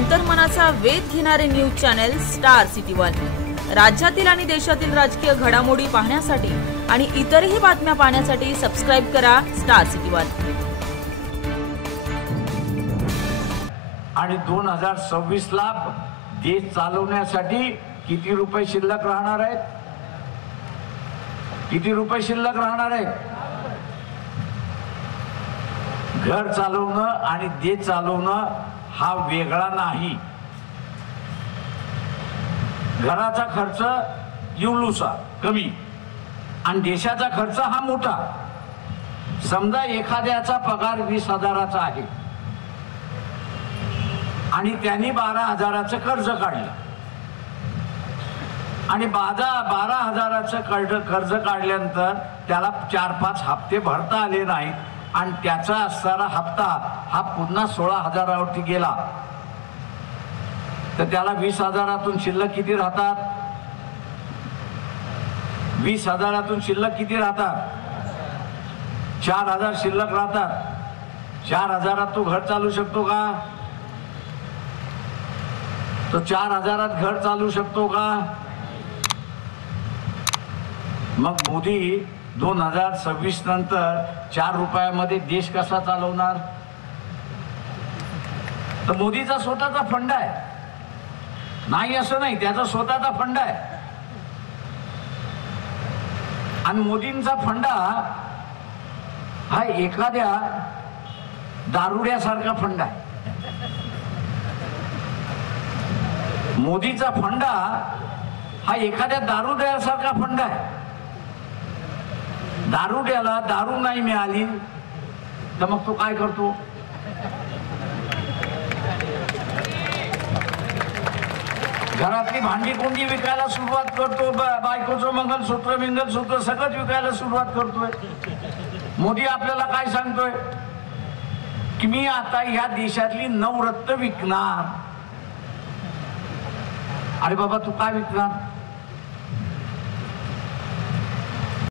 अंतर्मनाचा वेध घेणारे news channel star city one. राज्यातील आणि देशातील राजकीय घडामोडी पाहण्यासाठी आणि इतरही बातम्या पाहण्यासाठी सबस्क्राइब करा स्टार सिटी वन। आणि 2026 ला देश चालवण्यासाठी किती रुपये शिल्लक राहणार आहेत? किती रुपये शिल्लक राहणार आहेत? घर चालवणं आणि देश चालवणं हा वेगळा नाही। घराचा खर्च युलुसा कमी आणि देशाचा खर्च हा मोठा। समजा एखाद्याचा पगार 20,000चा आहे आणि त्यांनी 12,000चं कर्ज काढलं आणि 12,000चं कर्ज काढल्यानंतर त्याला 4-5 हप्ते भरता आले नाही आणि त्याचा असणारा हप्ता हा पुन्हा 16,000वरती गेला तर त्याला 20,000तून शिल्लक किती राहतात? 20,000तून शिल्लक किती राहतात? 4,000 शिल्लक राहतात। 4,000त तू घर चालू शकतो का? तो 4,000त घर चालू शकतो का? मग मोदी 2026 नंतर 4 रुपयामध्ये देश कसा चालवणार? तर मोदीचा स्वतःचा फंड आहे, नाही असं नाही, त्याचा स्वतःचा फंड आहे। आणि मोदींचा फंडा हा एखाद्या दारुड्यासारखा फंड आहे। मोदीचा फंडा हा एखाद्या दारुड्यासारखा फंड आहे। दारुड्याला दारू नाही मिळाली तर मग तो काय करतो? घरातली भांडी कोंडी विकायला सुरुवात करतो, बायकोचं मंगलसूत्र सगळं विकायला सुरुवात करतोय। मोदी आपल्याला काय सांगतोय की मी आता या देशातली नवरत्न विकणार। अरे बाबा, तू काय विकणार?